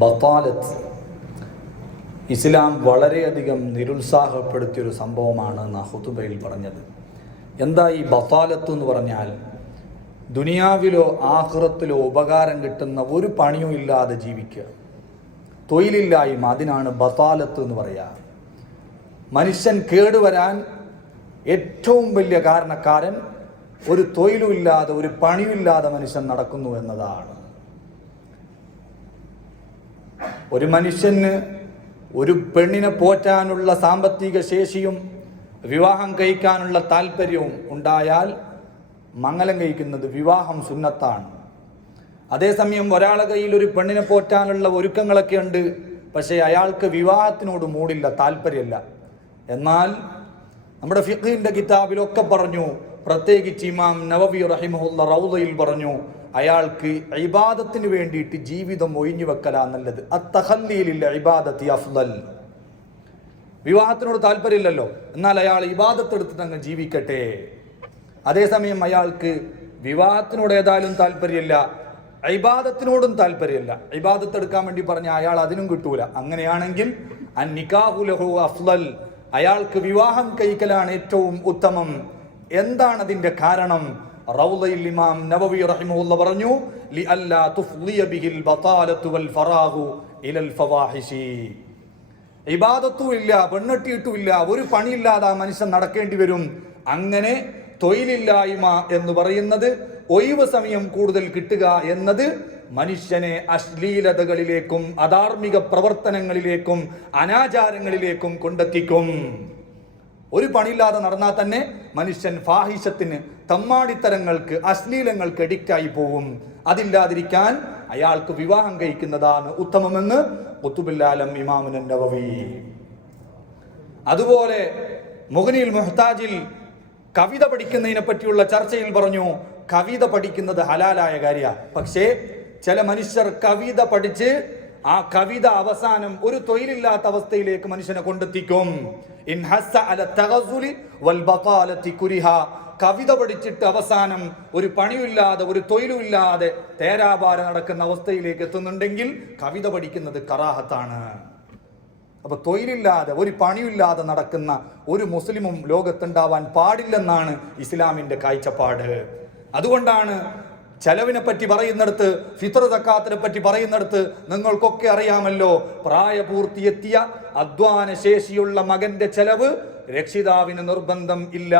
ബത്താലത്ത് ഇസ്ലാം വളരെയധികം നിരുത്സാഹപ്പെടുത്തിയൊരു സംഭവമാണ് നഹുതുബയിൽ ഹുതുബയിൽ പറഞ്ഞത്. എന്താ ഈ ബത്താലത്ത് എന്ന് പറഞ്ഞാൽ ദുനിയാവിലോ ആഹ്റത്തിലോ ഉപകാരം കിട്ടുന്ന ഒരു പണിയും ഇല്ലാതെ ജീവിക്കുക. തൊഴിലില്ലായ്മ അതിനാണ് ബത്താലത്ത് എന്ന് പറയുക മനുഷ്യൻ കേടുവരാൻ ഏറ്റവും വലിയ കാരണക്കാരൻ ഒരു തൊഴിലുമില്ലാതെ ഒരു പണിയുമില്ലാതെ മനുഷ്യൻ നടക്കുന്നു എന്നതാണ്. ഒരു മനുഷ്യന് ഒരു പെണ്ണിനെ പോറ്റാനുള്ള സാമ്പത്തിക ശേഷിയും വിവാഹം കഴിക്കാനുള്ള താല്പര്യവും ഉണ്ടായാൽ മംഗലം കഴിക്കുന്നത് വിവാഹം സുന്നത്താണ്. അതേസമയം ഒരാളെ കയ്യിൽ ഒരു പെണ്ണിനെ പോറ്റാനുള്ള ഒരുക്കങ്ങളൊക്കെ ഉണ്ട്. പക്ഷേ അയാൾക്ക് വിവാഹത്തിനോട് മൂടില്ല താല്പര്യമില്ല. എന്നാൽ നമ്മുടെ ഫിഖിന്റെ കിതാബിലൊക്കെ പറഞ്ഞു പ്രത്യേകിച്ച് ഇമാം നവവി റഹിമഹുല്ല റൗദയിൽ പറഞ്ഞു അയാൾക്ക് ഇബാദത്തിന് വേണ്ടിയിട്ട് ജീവിതം ഒഴിഞ്ഞു വെക്കലാ നല്ലത്. അത്തഹല്ലിയിലില്ല ഇബാദത്തി അഫ്ലൽ വിവാഹത്തിനോട് താല്പര്യമില്ലല്ലോ. എന്നാൽ അയാൾ ഇബാദത്തെടുത്തിട്ട് അങ്ങ് ജീവിക്കട്ടെ. അതേസമയം അയാൾക്ക് വിവാഹത്തിനോട് ഏതായാലും താല്പര്യമില്ല ഇബാദത്തിനോടും താല്പര്യമില്ല. ഇബാദത്ത് എടുക്കാൻ വേണ്ടി പറഞ്ഞ അയാൾ അതിനും കിട്ടൂല. അങ്ങനെയാണെങ്കിൽ അൻ നിക്കാഹുലഹു അഫ്ലൽ അയാൾക്ക് വിവാഹം കഴിക്കലാണ് ഏറ്റവും ഉത്തമം. എന്താണ് കാരണം? ഇമാം നബവി പറഞ്ഞു ലി ബിഹിൽ വൽ ഫറാഹു ഇലൽ പെണ്ണെട്ടിയിട്ടുമില്ല ഒരു പണിയില്ലാതെ ആ മനുഷ്യൻ നടക്കേണ്ടി വരും. അങ്ങനെ തൊഴിലില്ലായ്മ എന്ന് പറയുന്നത് ഒഴിവ് സമയം കൂടുതൽ കിട്ടുക എന്നത് മനുഷ്യനെ അശ്ലീലതകളിലേക്കും അധാർമിക പ്രവർത്തനങ്ങളിലേക്കും അനാചാരങ്ങളിലേക്കും കൊണ്ടെത്തിക്കും. ഒരു പണിയില്ലാതെ നടന്നാൽ തന്നെ മനുഷ്യൻ ഫാഹിഷത്തിന് തമ്മാടിത്തരങ്ങൾക്ക് അശ്ലീലങ്ങൾക്ക് എഡിക്റ്റായി പോവും. അതില്ലാതിരിക്കാൻ അയാൾക്ക് വിവാഹം കഴിക്കുന്നതാണ് ഉത്തമമെന്ന് മുത്തുബില്ലാലം ഇമാമുൻ നവവി അതുപോലെ മുഹനിൽ മുഹ്താജിൽ കവിത പഠിക്കുന്നതിനെ പറ്റിയുള്ള ചർച്ചയിൽ പറഞ്ഞു കവിത പഠിക്കുന്നത് ഹലാലായ കാര്യ. പക്ഷേ ചില മനുഷ്യർ കവിത പഠിച്ച് ആ കവിത അവസാനം ഒരു തൊഴിലില്ലാത്ത അവസ്ഥയിലേക്ക് മനുഷ്യനെ കൊണ്ടെത്തിക്കും. അല കുരിഹ. കവിത പഠിച്ചിട്ട് അവസാനം ഒരു പണിയില്ലാതെ ഒരു തൊഴിലുമില്ലാതെ തേരാപാര നടക്കുന്ന അവസ്ഥയിലേക്ക് എത്തുന്നുണ്ടെങ്കിൽ കവിത പഠിക്കുന്നത് കറാഹത്താണ്. അപ്പൊ തൊഴിലില്ലാതെ ഒരു പണിയില്ലാതെ നടക്കുന്ന ഒരു മുസ്ലിമും ലോകത്തുണ്ടാവാൻ പാടില്ലെന്നാണ് ഇസ്ലാമിന്റെ കാഴ്ചപ്പാട്. അതുകൊണ്ടാണ് ചെലവിനെ പറ്റി പറയുന്നിടത്ത് ഫിത്ര തക്കാത്തിനെ പറ്റി പറയുന്നിടത്ത് നിങ്ങൾക്കൊക്കെ അറിയാമല്ലോ പ്രായപൂർത്തിയെത്തിയ അധ്വാന ശേഷിയുള്ള മകന്റെ ചെലവ് രക്ഷിതാവിന് നിർബന്ധം ഇല്ല.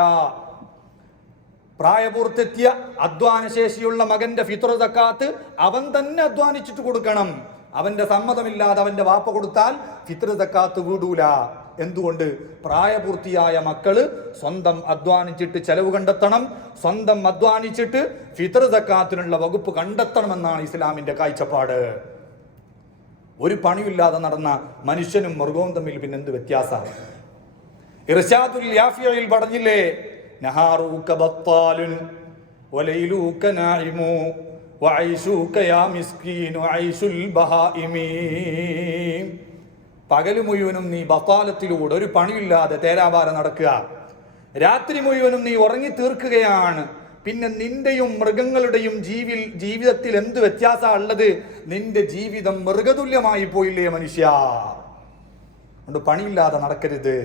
പ്രായപൂർത്തിയെത്തിയ അധ്വാന ശേഷിയുള്ള മകന്റെ ഫിത്ര തക്കാത്ത് അവൻ തന്നെ അധ്വാനിച്ചിട്ട് കൊടുക്കണം. അവന്റെ സമ്മതമില്ലാതെ അവന്റെ വാപ്പ കൊടുത്താൽ ഫിത്ര തക്കാത്ത് വീടൂല. എന്തുകൊണ്ട് പ്രായപൂർത്തിയായ മക്കൾ സ്വന്തം അധ്വാനിച്ചിട്ട് ചെലവ് കണ്ടെത്തണം സ്വന്തം അധ്വാനിച്ചിട്ട് ഫിത്ര തക്കാത്തിനുള്ള വകുപ്പ് കണ്ടെത്തണമെന്നാണ് ഇസ്ലാമിന്റെ കാഴ്ചപ്പാട്. ഒരു പണിയില്ലാതെ നടന്ന മനുഷ്യനും മൃഗവും തമ്മിൽ പിന്നെ എന്ത് വ്യത്യാസമാണ് ഇർഷാദുൽ യാഫിയയിൽ പറഞ്ഞില്ലേ നഹാറൂക ബത്താലുൻ യാ മിസ്കീനു പകൽ മുഴുവനും നീ ബത്താലത്തിലൂടെ ഒരു പണിയില്ലാതെ തേരാപാര നടക്കുക. രാത്രി മുഴുവനും നീ ഉറങ്ങി തീർക്കുകയാണ്. പിന്നെ നിന്റെയും മൃഗങ്ങളുടെയും ജീവിൽ ജീവിതത്തിൽ എന്ത് വ്യത്യാസമാണ് ഉള്ളത്? നിന്റെ ജീവിതം മൃഗതുല്യമായി പോയില്ലേ മനുഷ്യ? അതുകൊണ്ട് പണിയില്ലാതെ നടക്കരുത്.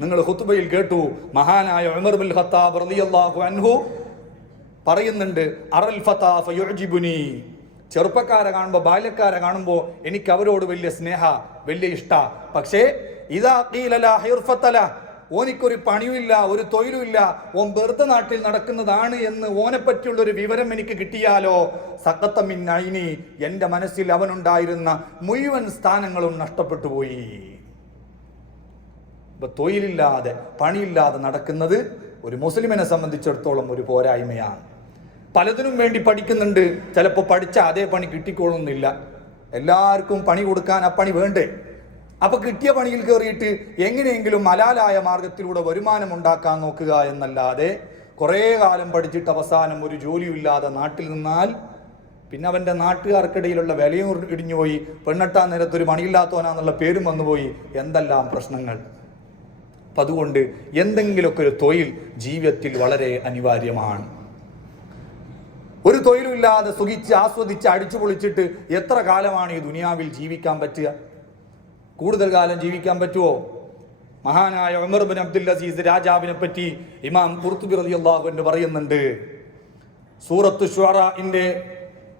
നിങ്ങൾ ഹുത്തുബയിൽ കേട്ടു മഹാനായ ഉമർ ബിൽ ഖത്താബ് റളിയല്ലാഹു അൻഹു പറയുന്നുണ്ട് അറൽ ഫതാഫ യുഅ്ജിബുനി ചെറുപ്പക്കാരെ കാണുമ്പോൾ ബാല്യക്കാരെ കാണുമ്പോൾ എനിക്ക് അവരോട് വലിയ സ്നേഹ വലിയ ഇഷ്ട. പക്ഷേ ഇതാ കീലല ഹിർഫത്തല ഓനിക്കൊരു പണിയുമില്ല ഒരു തൊഴിലുമില്ല ഓൻ വെറുതെ നാട്ടിൽ നടക്കുന്നതാണ് എന്ന് ഓനെ പറ്റിയുള്ള ഒരു വിവരം എനിക്ക് കിട്ടിയാലോ? സക്കത്തമിൻ നൈനി എന്റെ മനസ്സിൽ അവനുണ്ടായിരുന്ന മുഴുവൻ സ്ഥാനങ്ങളും നഷ്ടപ്പെട്ടു പോയി. ഇപ്പൊ തൊഴിലില്ലാതെ പണിയില്ലാതെ നടക്കുന്നത് ഒരു മുസ്ലിമിനെ സംബന്ധിച്ചിടത്തോളം ഒരു പോരായ്മയാണ്. പലതിനും വേണ്ടി പഠിക്കുന്നുണ്ട്. ചിലപ്പോൾ പഠിച്ച അതേ പണി കിട്ടിക്കൊള്ളുന്നില്ല എല്ലാവർക്കും പണി കൊടുക്കാൻ ആ പണി വേണ്ടേ? അപ്പൊ കിട്ടിയ പണിയിൽ കയറിയിട്ട് എങ്ങനെയെങ്കിലും മലാലായ മാർഗത്തിലൂടെ വരുമാനം ഉണ്ടാക്കാൻ നോക്കുക എന്നല്ലാതെ കുറേ കാലം പഠിച്ചിട്ട് അവസാനം ഒരു ജോലിയില്ലാതെ നാട്ടിൽ നിന്നാൽ പിന്നെ അവന്റെ നാട്ടുകാർക്കിടയിലുള്ള വിലയും ഇടിഞ്ഞുപോയി. പെണ്ണെട്ടാൻ നേരത്ത് ഒരു പണിയില്ലാത്തവനാന്നുള്ള പേരും വന്നുപോയി. എന്തെല്ലാം പ്രശ്നങ്ങൾ? അപ്പം അതുകൊണ്ട് എന്തെങ്കിലുമൊക്കെ ഒരു തൊഴിൽ ജീവിതത്തിൽ വളരെ അനിവാര്യമാണ്. ഒരു തൊഴിലുമില്ലാതെ സുഖിച്ച് ആസ്വദിച്ച് അടിച്ചു പൊളിച്ചിട്ട് എത്ര കാലമാണ് ഈ ദുനിയാവിൽ ജീവിക്കാൻ പറ്റുക? കൂടുതൽ കാലം ജീവിക്കാൻ പറ്റുമോ മഹാനായ ഉമർ ബിൻ അബ്ദുൽ അസീസ് രാജാവിനെ പറ്റി ഇമാം കുർത്തുബി റളിയല്ലാഹു എന്ന് പറയുന്നുണ്ട്. സൂറത്ത് ഷുറഇന്റെ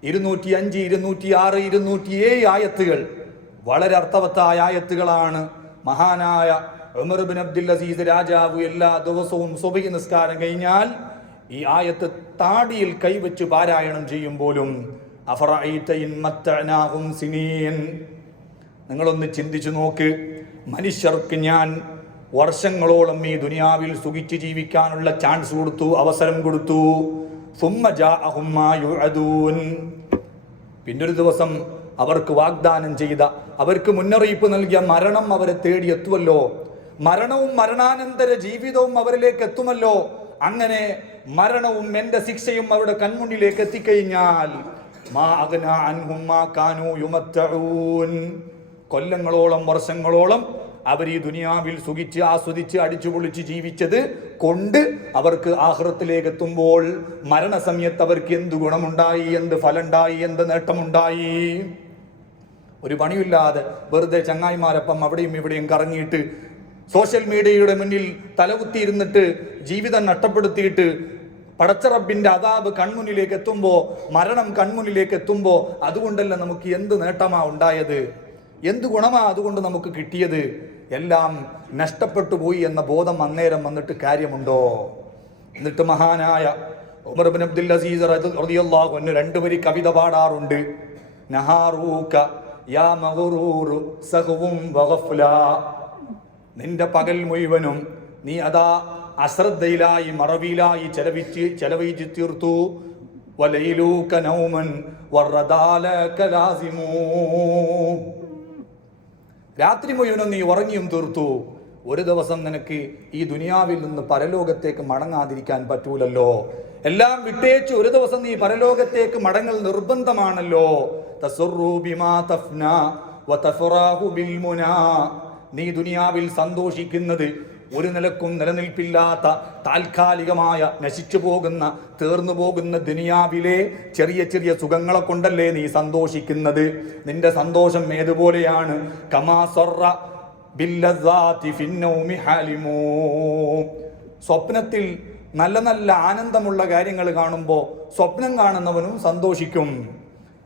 ഇരുന്നൂറ്റി അഞ്ച് ഇരുന്നൂറ്റി ആറ് ഇരുന്നൂറ്റി ഏഴ് ആയത്തുകൾ വളരെ അർത്ഥവത്തായ ആയത്തുകളാണ്. മഹാനായ ഉമർ ബിൻ അബ്ദുൽ അസീസ് രാജാവ് എല്ലാ ദിവസവും സുബഹി നിസ്കാരം കഴിഞ്ഞാൽ ഈ ആയത്ത് താടിയിൽ കൈവച്ച് പാരായണം ചെയ്യുമ്പോഴും നിങ്ങളൊന്ന് ചിന്തിച്ചു നോക്ക്. മനുഷ്യർക്ക് ഞാൻ വർഷങ്ങളോളം ഈ ദുനിയാവിൽ സുഖിച്ച് ജീവിക്കാനുള്ള ചാൻസ് കൊടുത്തു അവസരം കൊടുത്തു. പിന്നൊരു ദിവസം അവർക്ക് വാഗ്ദാനം ചെയ്ത അവർക്ക് മുന്നറിയിപ്പ് നൽകിയ മരണം അവരെ തേടിയെത്തുമല്ലോ. മരണവും മരണാനന്തര ജീവിതവും അവരിലേക്ക് എത്തുമല്ലോ. അങ്ങനെ മരണവും എന്റെ ശിക്ഷയും അവരുടെ കൺമുന്നിലേക്ക് എത്തിക്കഴിഞ്ഞാൽ. കൊല്ലങ്ങളോളം വർഷങ്ങളോളം അവർ ഈ ദുനിയാവിൽ സുഖിച്ച് ആസ്വദിച്ച് അടിച്ചു പൊളിച്ച് ജീവിച്ചത് കൊണ്ട് അവർക്ക് ആഹൃത്തിലേക്ക് എത്തുമ്പോൾ മരണസമയത്ത് അവർക്ക് എന്ത് ഗുണമുണ്ടായി എന്ത് ഫലമുണ്ടായി എന്ത് നേട്ടമുണ്ടായി ഒരു പണിയില്ലാതെ വെറുതെ ചങ്ങായിമാരൊപ്പം അവിടെയും ഇവിടെയും കറങ്ങിയിട്ട് സോഷ്യൽ മീഡിയയുടെ മുന്നിൽ തലകുത്തിയിരുന്നിട്ട് ജീവിതം നഷ്ടപ്പെടുത്തിയിട്ട് പടച്ചറബിന്റെ അതാബ് കൺമുന്നിലേക്ക് എത്തുമ്പോൾ മരണം കൺമുന്നിലേക്ക് എത്തുമ്പോൾ അതുകൊണ്ടല്ല നമുക്ക് എന്ത് നേട്ടമാ ഉണ്ടായത്? എന്ത് ഗുണമാ അതുകൊണ്ട് നമുക്ക് കിട്ടിയത്? എല്ലാം നഷ്ടപ്പെട്ടു പോയി എന്ന ബോധം അന്നേരം വന്നിട്ട് കാര്യമുണ്ടോ? എന്നിട്ട് മഹാനായ ഉമർ ബിൻ അബ്ദുൽ അസീസ് റളിയല്ലാഹു അൻഹു രണ്ട് വരി കവിത പാടാറുണ്ട്. നഹാറൂക യാ മഗ്റൂറു സഹവും വഗഫ്ല. നിന്റെ പകൽ മുഴുവനും നീ അതാ അശ്രദ്ധയിലായി മറവിയിലായി ചെലവിച്ച് ചെലവഴിച്ച് തീർത്തു. നൗമൻ രാത്രി മുഴുവനും നീ ഉറങ്ങിയും തീർത്തു. ഒരു ദിവസം നിനക്ക് ഈ ദുനിയാവിൽ നിന്ന് പരലോകത്തേക്ക് മടങ്ങാതിരിക്കാൻ പറ്റൂലല്ലോ. എല്ലാം വിട്ടേച്ച് ഒരു ദിവസം നീ പരലോകത്തേക്ക് മടങ്ങൽ നിർബന്ധമാണല്ലോ. തസുറു ബിമാ തഫ്ന വതഫറാഹു ബിൽ മുനാ. നീ ദുനിയാവിൽ സന്തോഷിക്കുന്നത് ഒരു നിലക്കും നിലനിൽപ്പില്ലാത്ത താൽക്കാലികമായ നശിച്ചു പോകുന്ന തീർന്നു പോകുന്ന ദുനിയാവിലെ ചെറിയ ചെറിയ സുഖങ്ങളെ കൊണ്ടല്ലേ നീ സന്തോഷിക്കുന്നത്? നിന്റെ സന്തോഷം ഏതുപോലെയാണ്? കമാസൊറ സ്വപ്നത്തിൽ നല്ല നല്ല ആനന്ദമുള്ള കാര്യങ്ങൾ കാണുമ്പോൾ സ്വപ്നം കാണുന്നവനും സന്തോഷിക്കും.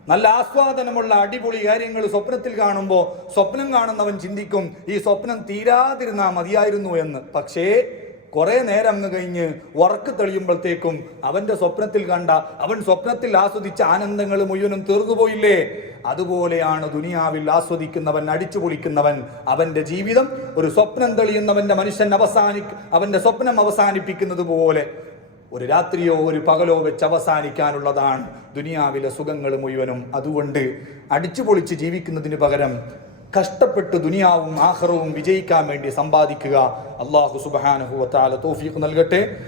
നല്ല ആസ്വാദനമുള്ള അടിപൊളി കാര്യങ്ങൾ സ്വപ്നത്തിൽ കാണുമ്പോൾ സ്വപ്നം കാണുന്നവൻ ചിന്തിക്കും ഈ സ്വപ്നം തീരാതിരുന്നാ മതിയായിരുന്നു എന്ന്. പക്ഷേ കുറെ നേരം അങ്ങ് കഴിഞ്ഞ് ഉറക്ക് തെളിയുമ്പോഴത്തേക്കും അവന്റെ സ്വപ്നത്തിൽ കണ്ട അവൻ സ്വപ്നത്തിൽ ആസ്വദിച്ച ആനന്ദങ്ങൾ മുഴുവനും തീർന്നുപോയില്ലേ? അതുപോലെയാണ് ദുനിയാവിൽ ആസ്വദിക്കുന്നവൻ അടിച്ചു പൊളിക്കുന്നവൻ. അവന്റെ ജീവിതം ഒരു സ്വപ്നം തെളിയുന്നവന്റെ മനുഷ്യൻ അവസാനി അവന്റെ സ്വപ്നം അവസാനിപ്പിക്കുന്നത് പോലെ ഒരു രാത്രിയോ ഒരു പകലോ വെച്ച് അവസാനിക്കാനുള്ളതാണ് ദുനിയാവിലെ സുഖങ്ങൾ മുഴുവനും. അതുകൊണ്ട് അടിച്ചു പൊളിച്ച് ജീവിക്കുന്നതിന് പകരം കഷ്ടപ്പെട്ട് ദുനിയാവും ആഹ്റവും വിജയിക്കാൻ വേണ്ടി സമ്പാദിക്കുക. അള്ളാഹു സുബാനഹു താല തോഫീഖ് നൽകട്ടെ.